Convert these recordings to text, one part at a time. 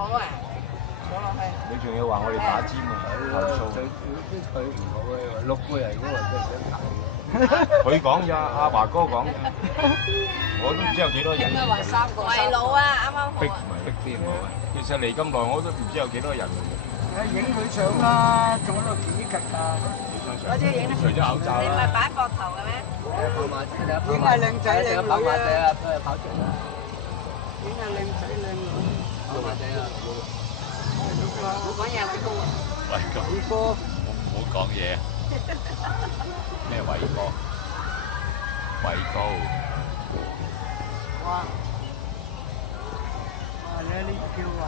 好啊，坐落去。你仲要話我哋打尖啊？投訴。佢唔好嘅，碌杯嚟嗰個真係想睇。佢講咋，阿華哥講咋，我都唔知有幾多人。應該話3個。圍路啊，啱啱好逼啊。逼啲唔好啊！其實嚟咁耐我都唔知有幾多人。影佢相啦，仲喺度幾級啊！我即係影除咗口罩你唔係啦。擺膊頭嘅咩？跑馬仔，影下靚仔靚女啊！跑場啦，影下靚仔靚女。跑馬仔啊！揾嘢高啊！偉哥，偉哥，唔好講嘢。咩偉哥？偉高。哇！哇！你呢幾好玩？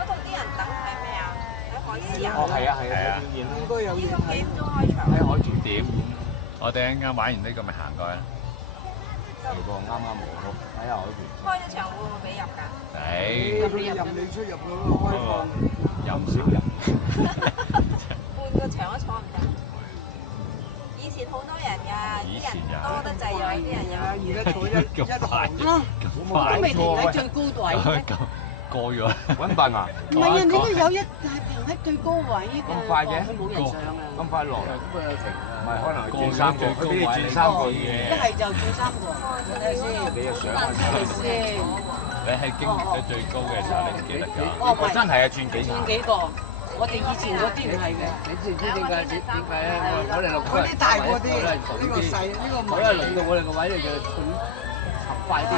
嗰度啲人等係咩啊？喺海獅啊？哦，係啊，係啊，應該有呢嘢睇。個幾點鐘開場？喺海豚點？我哋一陣間玩完呢個咪行過去啦。嚟過啱啱好，睇下海豚。開咗場會唔會俾入㗎？誒，任你出入嗰個開放。任少人。半個場都坐唔得。以前好多人㗎，啲人多得滯，有啲人有。而家坐一行啦，快都未停喺最高位嘅。過咗。揾笨啊！唔係啊，你都有一係停喺最高位嘅。咁快嘅？佢冇人上啊。咁快落嚟？咁啊停唔啊！係，可能係轉三個，佢俾你轉三個一嘅。係就轉3個，睇下先。你又想睇下先。你係經歷咗最高嘅時候，你唔記得㗎？哦，唔係我真係啊，轉幾轉層。幾個？我哋以前嗰啲唔係嘅。你知唔知點解？咧？我哋六個嗰啲大過啲，呢個細，呢個好啦，輪到我哋個位你就沉快啲。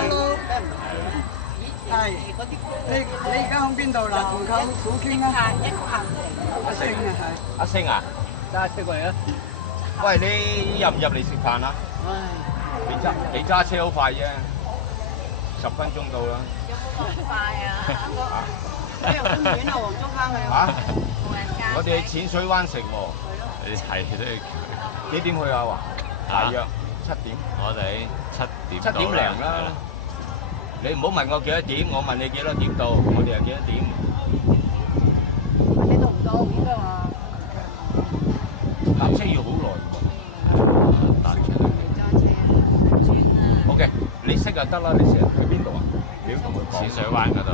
係。你而家喺邊度嗱？同舅父傾啊？阿星啊，係。阿星啊，揸車過嚟啊！喂，你入唔入嚟食飯啊？你揸車好快啫，10分鐘到啦。有冇咁快啊？海洋公園啊，黃竹坑去。嚇？無人駕駛。我哋喺淺水灣食喎。你係都要幾點去啊？話大約7點。我哋7點7點零啦。你唔好問我幾多點，我問你幾多點到，我哋係幾多點？你到唔到？應該話。搭車要好耐喎。搭車。揸車。轉啊。 OK，你識就得啦，你識去邊度啊？你要同佢講。淺水灣嗰度。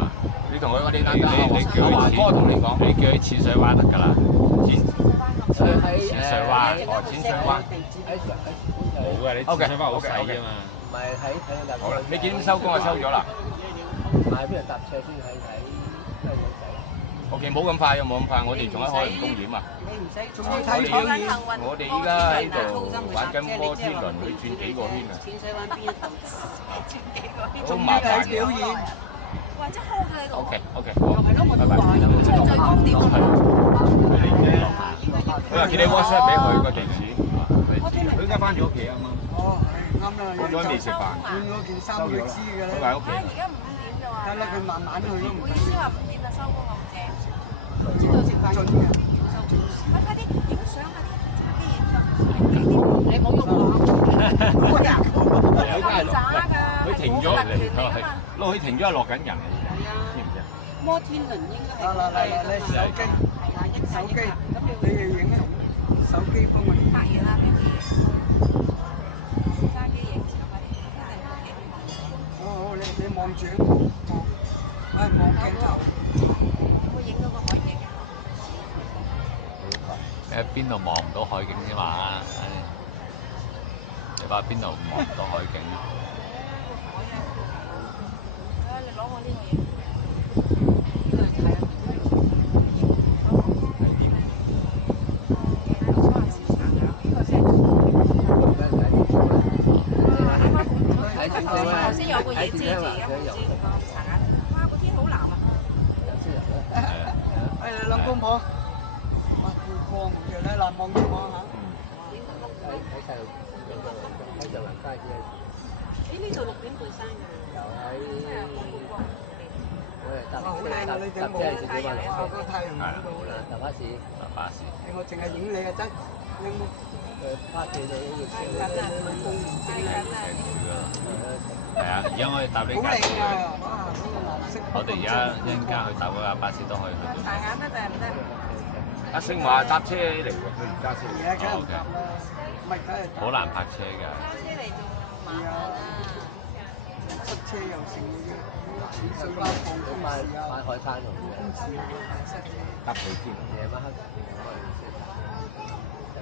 你同佢講，你等你等叫佢阿華哥同你講。你叫佢淺水灣得㗎啦。淺水灣。哦，淺水灣。冇㗎，你淺水灣好細㗎嘛。唔係喺好啦，你幾點收工啊？收咗啦。唔係邊度搭車先喺西洋仔。OK，冇咁快啊，冇咁快，我哋仲喺海洋公園啊。你唔使仲要睇表演。我哋依家喺度玩緊摩天輪，去轉幾個圈啊。淺水灣邊一頭？轉幾個圈。好麻煩嘅。表演。哇！真係 hold 喺度。OK，又係咯，我都話有最高點啊！佢話叫你 WhatsApp 俾佢個地址。佢而家翻咗屋企啊嘛。哦，係啱啦。我仲未食飯。換嗰件衫佢知嘅咧。佢喺屋企。而家5點啫嘛。得啦，佢慢慢去都唔緊要。意思話5點就收工咁正。知道食飯準嘅。快啲影相啊！啲影相。你冇喐我。佢渣㗎。佢停咗落去停咗係落緊人嚟嘅，知唔知啊？摩天輪應該係。嚟，手機。係啦，一手機。咁你哋影手機幫我。拍完啦，跟住揸機影相快啲，真係幾好。好，你望住，望鏡頭。會影到個海景。你喺邊度望唔到海景啫嘛？你話邊度望唔到海景？你攞我呢個嘢。頭先有個嘢遮住，而家冇遮住個茶眼。哇！個天好藍啊！兩公婆。哇！會光嘅咧，嗱望住我嚇。喺就雲街嘅。咦？呢度6點半閂㗎。又喺。我哋搭好靚啊！你頂帽，哇！個太陽喺度啦。搭巴士。搭巴士。我淨係影你嘅啫，你冇。巴士你呢個車。係啊，而家我哋搭呢架車。好靚啊！哇！呢個藍色。我哋而家一陣間去搭嗰架巴士都可以去到。茶眼得定係唔得？阿星話搭車嚟喎，佢唔揸車。而家梗係唔搭啦，唔係梗係。好難泊車㗎。揸車嚟仲麻煩啊！出車又成嘅，水巴放工買時啊，海灘同放工時啊，塞車。搭地鐵。夜晚黑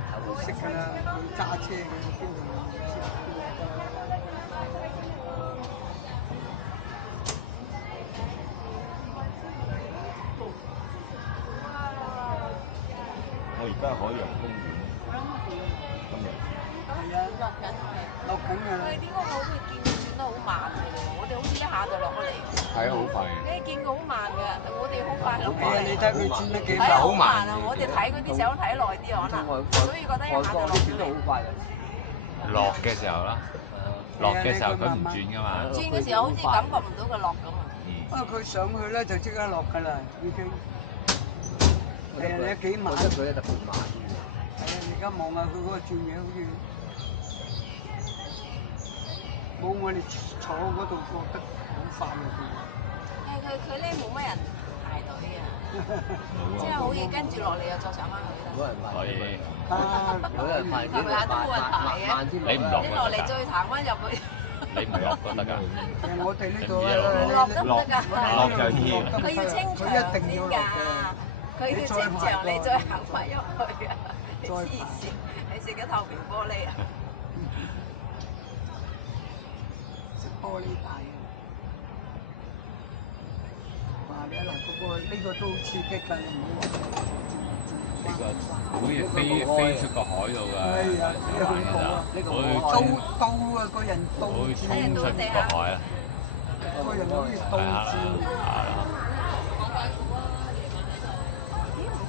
可能識㗎啦，佢揸車嘅邊度唔識？我而家海洋公園今日係啊，落緊㗎啦佢。點解我好似見佢轉得好慢嘅喎？我哋好似一下就落咗嚟。係啊，好快。你見佢好慢嘅，我哋好快落係啊，你睇佢轉得幾係啊，好快。慢啊！我哋睇嗰啲相睇耐啲可能，所以覺得一下就落咗嚟。好快嘅。落嘅時候啦，落嘅時候佢唔轉噶嘛。轉嘅時候好似感覺唔到佢落咁啊！啊，佢上去咧就即刻落㗎啦，已經。係啊，你幾慢？我覺得佢咧特別慢。係啊，你而家望下佢嗰個轉嘢，好似冇我哋坐嗰度覺得好快啊！佢咧冇乜人排隊嘅，即係好似跟住落嚟又再上翻去啦。冇人排可以，有人排，係咪啊？都冇人排嘅。慢啲你唔落你落嚟再行翻入去。你唔落都得㗎。我哋呢度落得唔得㗎？落就要。佢要清場佢一定要落先㗎。佢要清場，你再行翻入去啊！你黐線，你食咗透明玻璃啊！食玻璃大啊！哇！你嗱嗰個都好刺激㗎，你唔好呢個好似飛出個海度㗎，玩㗎咋？倒啊！個人倒會轉，衝出個海啊！個人好似倒轉。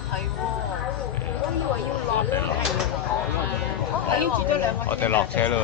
係喎，我以為要落咧。我哋落車咯。